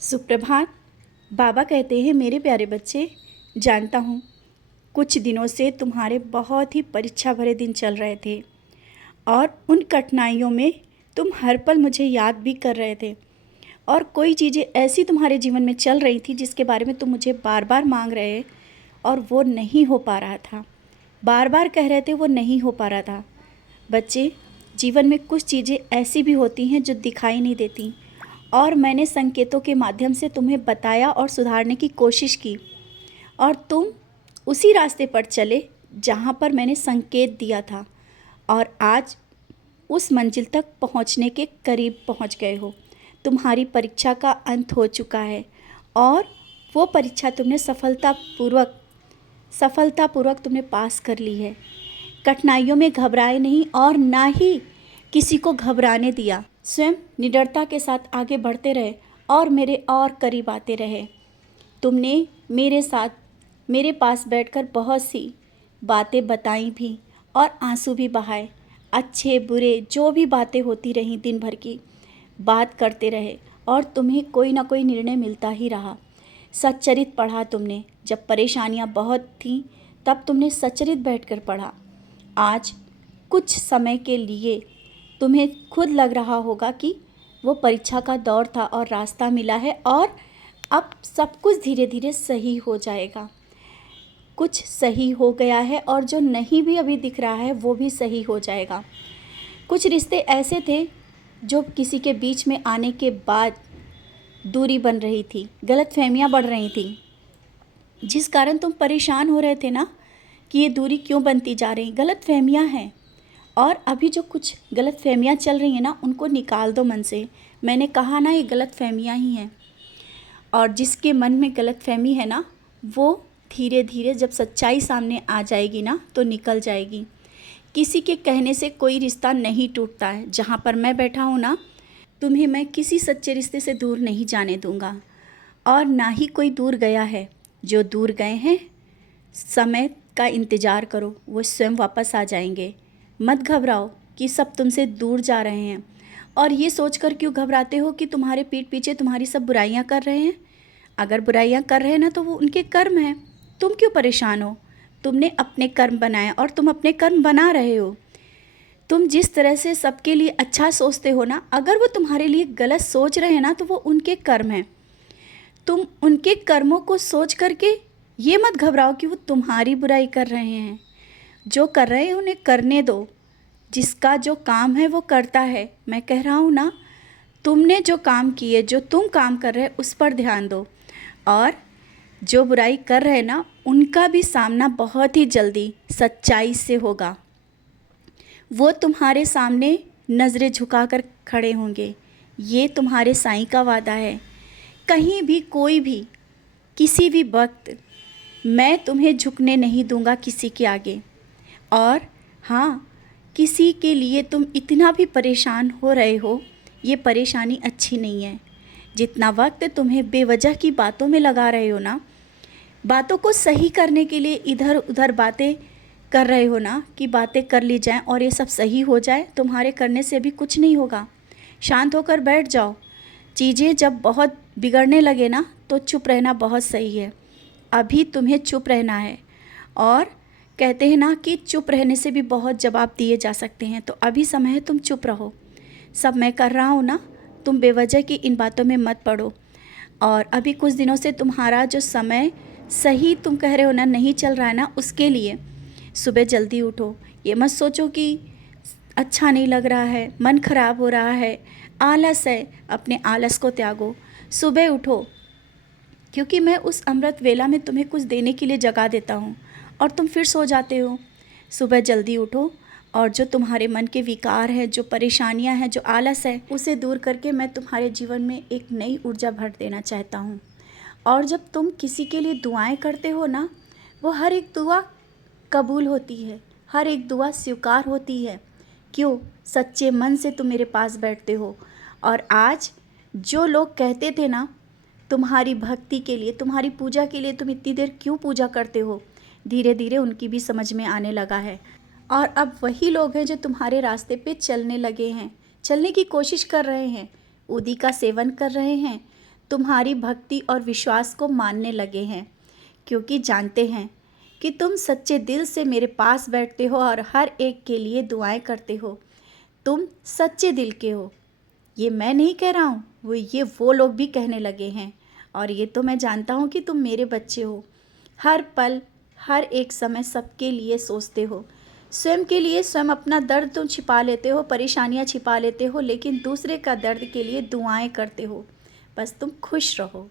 सुप्रभात। बाबा कहते हैं, मेरे प्यारे बच्चे, जानता हूँ कुछ दिनों से तुम्हारे बहुत ही परीक्षा भरे दिन चल रहे थे और उन कठिनाइयों में तुम हर पल मुझे याद भी कर रहे थे और कोई चीज़ें ऐसी तुम्हारे जीवन में चल रही थी जिसके बारे में तुम मुझे बार बार मांग रहे और वो नहीं हो पा रहा था। बार बार कह रहे थे, वो नहीं हो पा रहा था। बच्चे, जीवन में कुछ चीज़ें ऐसी भी होती हैं जो दिखाई नहीं देती और मैंने संकेतों के माध्यम से तुम्हें बताया और सुधारने की कोशिश की और तुम उसी रास्ते पर चले जहाँ पर मैंने संकेत दिया था और आज उस मंजिल तक पहुँचने के करीब पहुँच गए हो। तुम्हारी परीक्षा का अंत हो चुका है और वो परीक्षा तुमने सफलतापूर्वक तुमने पास कर ली है। कठिनाइयों में घबराए नहीं और ना ही किसी को घबराने दिया। स्वयं निडरता के साथ आगे बढ़ते रहे और मेरे और करीब आते रहे। तुमने मेरे साथ मेरे पास बैठकर बहुत सी बातें बताई भी और आंसू भी बहाए। अच्छे बुरे जो भी बातें होती रहीं, दिन भर की बात करते रहे और तुम्हें कोई ना कोई निर्णय मिलता ही रहा। सच्चरित पढ़ा तुमने। जब परेशानियां बहुत थीं तब तुमने सच्चरित बैठकर पढ़ा। आज कुछ समय के लिए तुम्हें खुद लग रहा होगा कि वो परीक्षा का दौर था और रास्ता मिला है और अब सब कुछ धीरे धीरे सही हो जाएगा। कुछ सही हो गया है और जो नहीं भी अभी दिख रहा है वो भी सही हो जाएगा। कुछ रिश्ते ऐसे थे जो किसी के बीच में आने के बाद दूरी बन रही थी, गलतफहमियां बढ़ रही थी, जिस कारण तुम परेशान हो रहे थे ना कि ये दूरी क्यों बनती जा रही। गलतफहमियां हैं और अभी जो कुछ गलतफहमियां चल रही हैं ना, उनको निकाल दो मन से। मैंने कहा ना, ये गलतफहमियां ही हैं और जिसके मन में गलतफहमी है ना, वो धीरे धीरे जब सच्चाई सामने आ जाएगी ना तो निकल जाएगी। किसी के कहने से कोई रिश्ता नहीं टूटता है। जहाँ पर मैं बैठा हूँ ना, तुम्हें मैं किसी सच्चे रिश्ते से दूर नहीं जाने दूँगा और ना ही कोई दूर गया है। जो दूर गए हैं, समय का इंतज़ार करो, वो स्वयं वापस आ जाएंगे। मत घबराओ कि सब तुमसे दूर जा रहे हैं और ये सोचकर क्यों घबराते हो कि तुम्हारे पीठ पीछे तुम्हारी सब बुराइयां कर रहे हैं। अगर बुराइयां कर रहे हैं ना तो वो उनके कर्म हैं। तुम क्यों परेशान हो? तुमने अपने कर्म बनाए और तुम अपने कर्म बना रहे हो। तुम जिस तरह से सबके लिए अच्छा सोचते हो ना, अगर वो तुम्हारे लिए गलत सोच रहे हैं ना तो वो उनके कर्म हैं। तुम उनके कर्मों को सोच करके ये मत घबराओ कि वो तुम्हारी बुराई कर रहे हैं। जो कर रहे हैं उन्हें करने दो। जिसका जो काम है वो करता है। मैं कह रहा हूँ ना, तुमने जो काम किए, जो तुम काम कर रहे हैं उस पर ध्यान दो और जो बुराई कर रहे हैं ना, उनका भी सामना बहुत ही जल्दी सच्चाई से होगा। वो तुम्हारे सामने नज़रें झुकाकर खड़े होंगे। ये तुम्हारे साईं का वादा है। कहीं भी कोई भी किसी भी वक्त मैं तुम्हें झुकने नहीं दूंगा किसी के आगे। और हाँ, किसी के लिए तुम इतना भी परेशान हो रहे हो, ये परेशानी अच्छी नहीं है। जितना वक्त तुम्हें बेवजह की बातों में लगा रहे हो ना, बातों को सही करने के लिए इधर उधर बातें कर रहे हो ना कि बातें कर ली जाएं और ये सब सही हो जाए, तुम्हारे करने से भी कुछ नहीं होगा। शांत होकर बैठ जाओ। चीज़ें जब बहुत बिगड़ने लगे ना तो चुप रहना बहुत सही है। अभी तुम्हें चुप रहना है और कहते हैं ना कि चुप रहने से भी बहुत जवाब दिए जा सकते हैं। तो अभी समय है, तुम चुप रहो। सब मैं कर रहा हूँ ना, तुम बेवजह की इन बातों में मत पड़ो। और अभी कुछ दिनों से तुम्हारा जो समय सही तुम कह रहे हो ना नहीं चल रहा है ना, उसके लिए सुबह जल्दी उठो। ये मत सोचो कि अच्छा नहीं लग रहा है, मन खराब हो रहा है, आलस है, अपने आलस को त्यागो। सुबह उठो, क्योंकि मैं उस अमृत वेला में तुम्हें कुछ देने के लिए जगा देता हूँ और तुम फिर सो जाते हो। सुबह जल्दी उठो और जो तुम्हारे मन के विकार हैं, जो परेशानियाँ हैं, जो आलस है, उसे दूर करके मैं तुम्हारे जीवन में एक नई ऊर्जा भर देना चाहता हूँ। और जब तुम किसी के लिए दुआएं करते हो ना, वो हर एक दुआ कबूल होती है, हर एक दुआ स्वीकार होती है। क्यों? सच्चे मन से तुम मेरे पास बैठते हो। और आज जो लोग कहते थे ना, तुम्हारी भक्ति के लिए, तुम्हारी पूजा के लिए तुम इतनी देर क्यों पूजा करते हो, धीरे धीरे उनकी भी समझ में आने लगा है। और अब वही लोग हैं जो तुम्हारे रास्ते पे चलने लगे हैं, चलने की कोशिश कर रहे हैं, उदी का सेवन कर रहे हैं, तुम्हारी भक्ति और विश्वास को मानने लगे हैं, क्योंकि जानते हैं कि तुम सच्चे दिल से मेरे पास बैठते हो और हर एक के लिए दुआएं करते हो। तुम सच्चे दिल के हो। ये मैं नहीं कह रहा हूँ, वो लोग भी कहने लगे हैं। और ये तो मैं जानता हूँ कि तुम मेरे बच्चे हो। हर पल, हर एक समय सबके लिए सोचते हो। स्वयं के लिए स्वयं अपना दर्द तुम छिपा लेते हो, परेशानियाँ छिपा लेते हो, लेकिन दूसरे का दर्द के लिए दुआएं करते हो। बस तुम खुश रहो।